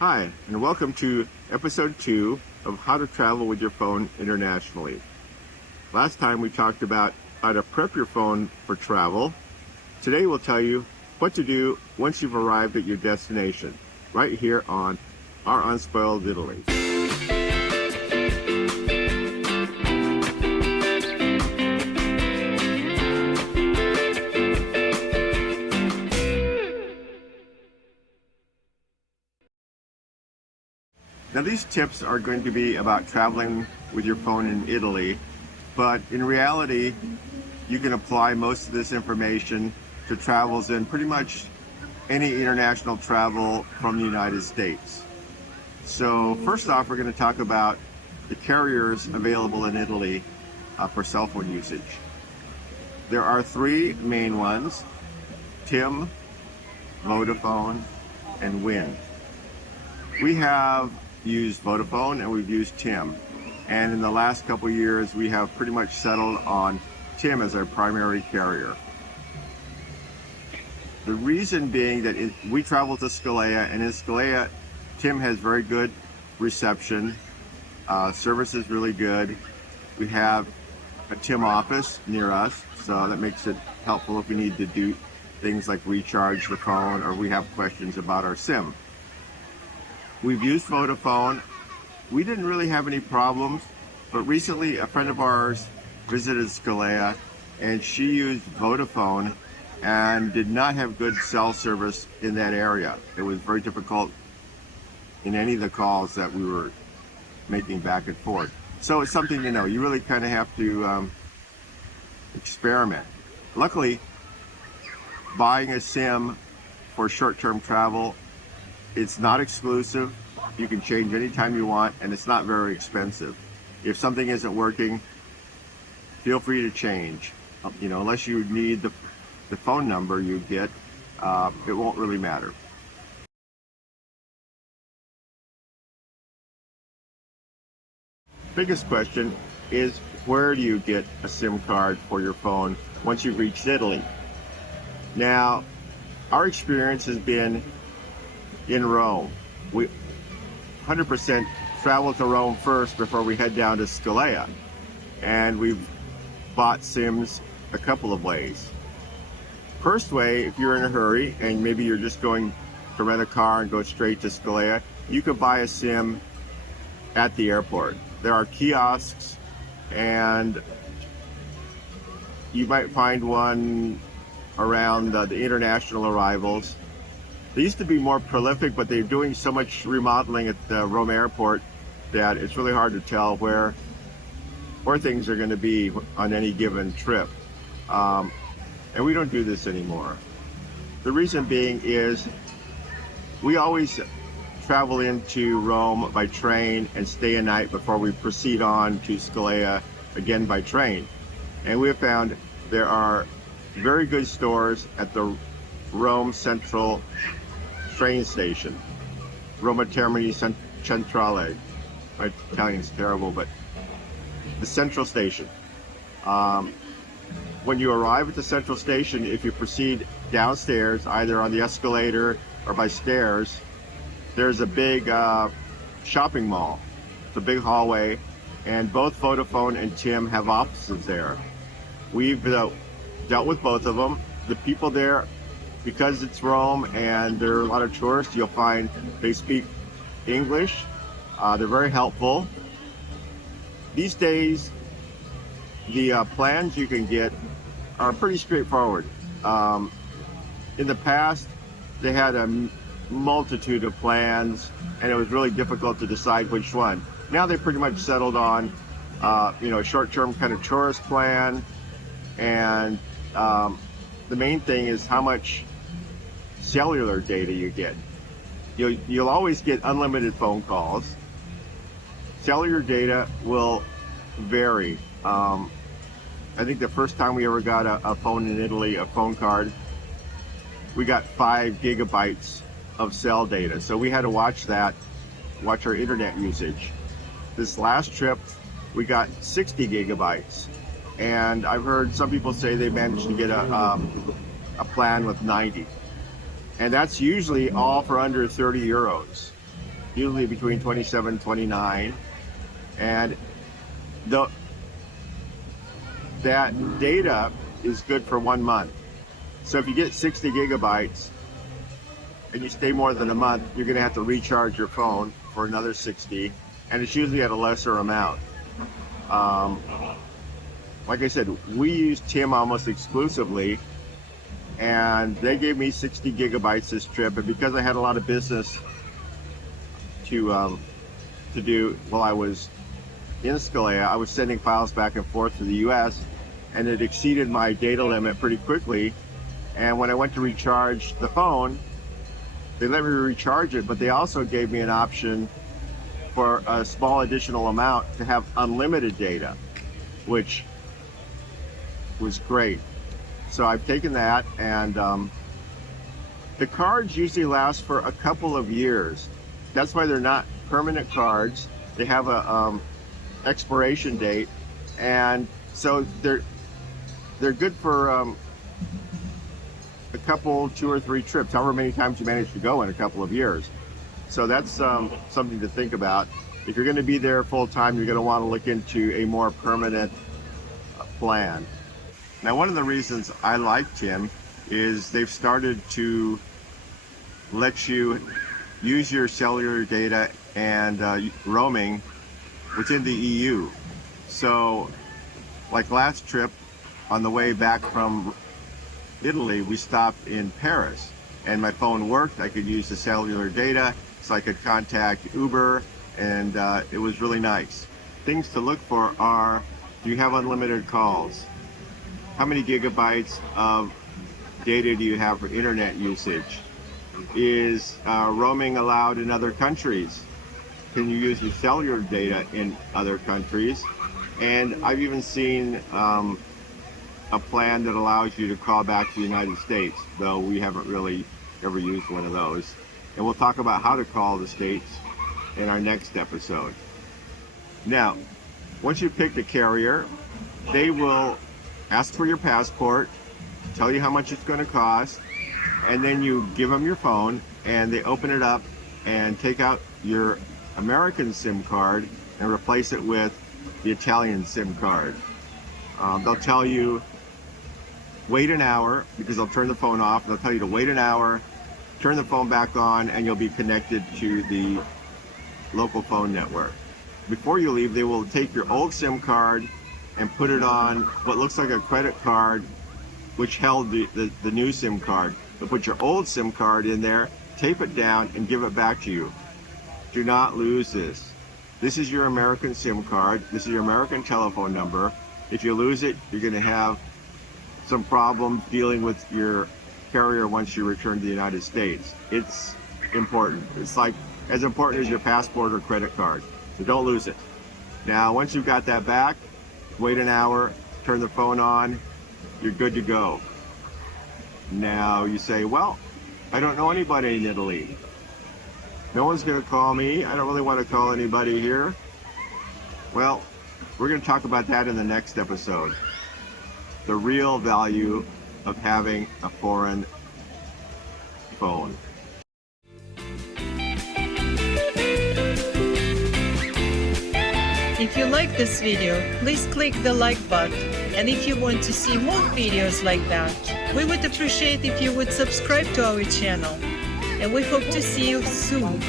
Hi, and welcome to episode 2 of How to Travel with Your Phone Internationally. Last time we talked about how to prep your phone for travel. Today we'll tell you what to do once you've arrived at your destination, right here on Our Unspoiled Italy. Now these tips are going to be about traveling with your phone in Italy, but in reality, you can apply most of this information to travels in pretty much any international travel from the United States. So first off, we're going to talk about the carriers available in Italy for cell phone usage. There are three main ones: TIM, Vodafone, and Wind. We have used Vodafone and we've used TIM, and in the last couple of years we have pretty much settled on TIM as our primary carrier. The reason being that we travel to Scalea, and in Scalea TIM has very good reception. Service is really good. We have a TIM office near us, so that makes it helpful if we need to do things like recharge the phone or we have questions about our SIM. We've used Vodafone. We didn't really have any problems, but recently a friend of ours visited Scalea and she used Vodafone and did not have good cell service in that area. It was very difficult in any of the calls that we were making back and forth. So it's something to know. You really kind of have to experiment. Luckily, buying a SIM for short-term travel, it's not exclusive. You can change anytime you want, and it's not very expensive. If something isn't working, feel free to change. Unless you need the phone number you get, it won't really matter. Biggest question is, where do you get a SIM card for your phone once you've reached Italy? Now, our experience has been in Rome. We 100% travel to Rome first before we head down to Scalea, and we've bought SIMs a couple of ways. First way, if you're in a hurry and maybe you're just going to rent a car and go straight to Scalea, you could buy a SIM at the airport. There are kiosks, and you might find one around the international arrivals. They used to be more prolific, but they're doing so much remodeling at the Rome airport that it's really hard to tell where things are going to be on any given trip. And we don't do this anymore. The reason being is we always travel into Rome by train and stay a night before we proceed on to Scalea again by train. And we have found there are very good stores at the Rome Central train station, Roma Termini Centrale. My Italian's terrible, but the central station. When you arrive at the central station, if you proceed downstairs, either on the escalator or by stairs, there's a big shopping mall. It's a big hallway, and both Vodafone and TIM have offices there. We've dealt with both of them. The people there, because it's Rome and there are a lot of tourists, you'll find they speak English. They're very helpful. These days, the plans you can get are pretty straightforward. In the past, they had a multitude of plans, and it was really difficult to decide which one. Now they pretty much settled on, a short-term kind of tourist plan, and the main thing is how much cellular data you get. You'll always get unlimited phone calls. Cellular data will vary. I think the first time we ever got a phone in Italy, a phone card, we got 5 gigabytes of cell data. So we had to watch our internet usage. This last trip, we got 60 gigabytes. And I've heard some people say they managed to get a plan with 90. And that's usually all for under 30 euros. usually between 27 and 29. And that data is good for 1 month. So if you get 60 gigabytes and you stay more than a month, you're going to have to recharge your phone for another 60, and it's usually at a lesser amount. Like I said, we use TIM almost exclusively, and they gave me 60 gigabytes this trip, and because I had a lot of business to do while I was in Scalea, I was sending files back and forth to the US, and it exceeded my data limit pretty quickly. And when I went to recharge the phone, they let me recharge it, but they also gave me an option for a small additional amount to have unlimited data, which was great. So I've taken that, and the cards usually last for a couple of years. That's why they're not permanent cards. They have a expiration date, and so they're good for a couple, 2 or 3 trips, however many times you manage to go in a couple of years. So that's something to think about. If you're going to be there full time, you're going to want to look into a more permanent plan. Now, one of the reasons I like TIM is they've started to let you use your cellular data and roaming within the EU. So, like last trip, on the way back from Italy, we stopped in Paris, and my phone worked. I could use the cellular data, so I could contact Uber, and it was really nice. Things to look for are, do you have unlimited calls? How many gigabytes of data do you have for internet usage? Is roaming allowed in other countries? Can you use your cellular data in other countries? And I've even seen a plan that allows you to call back to the United States, though we haven't really ever used one of those. And we'll talk about how to call the States in our next episode. Now, once you pick the carrier, they will ask for your passport, tell you how much it's going to cost, and then you give them your phone, and they open it up and take out your American SIM card and replace it with the Italian SIM card. They'll tell you, wait an hour, because they'll turn the phone off. They'll tell you to wait an hour, turn the phone back on, and you'll be connected to the local phone network. Before you leave, they will take your old SIM card and put it on what looks like a credit card, which held the new SIM card. They'll put your old SIM card in there, tape it down, and give it back to you. Do not lose this. This is your American SIM card. This is your American telephone number. If you lose it, you're going to have some problems dealing with your carrier once you return to the United States. It's important. It's like as important as your passport or credit card. So don't lose it. Now, once you've got that back, wait an hour, turn the phone on, you're good to go. Now you say, well, I don't know anybody in Italy. No one's going to call me. I don't really want to call anybody here. Well, we're going to talk about that in the next episode. The real value of having a foreign phone. If you like this video, please click the like button. And if you want to see more videos like that, we would appreciate if you would subscribe to our channel. And we hope to see you soon.